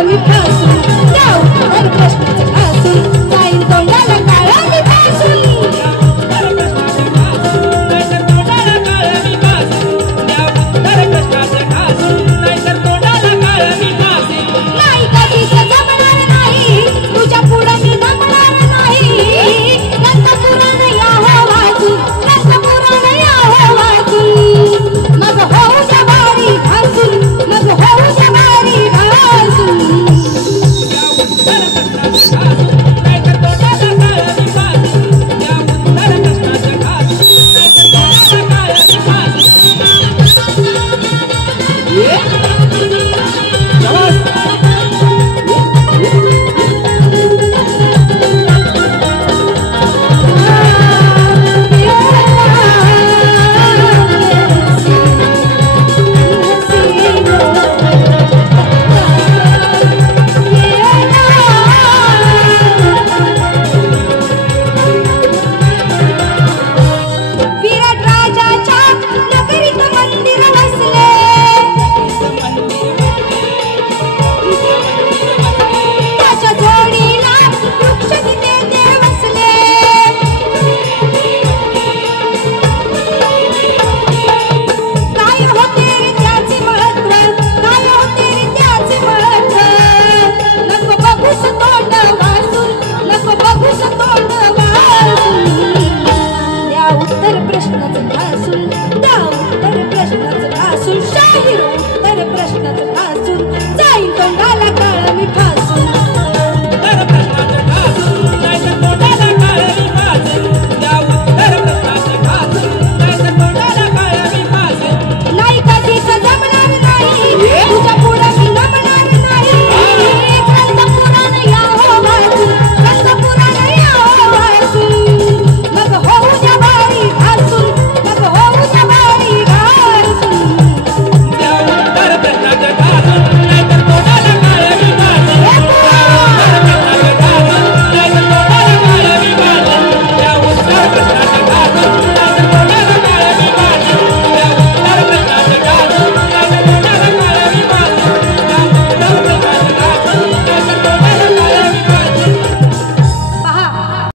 काळ मी फासून त्या उत्तर प्रश्नाचं घासून जाईन तोंडाला काळ मी फासून नाही कधीच जमणार नाही तुझ्या पुढं मी जमणार नाही दत्तपुराण या हो वाचून दत्तपुराण या हो वाचून मग होऊ जबारी घासून मग होऊ जबारी घासून उत्तर प्रश्नाचं घासून शाहीर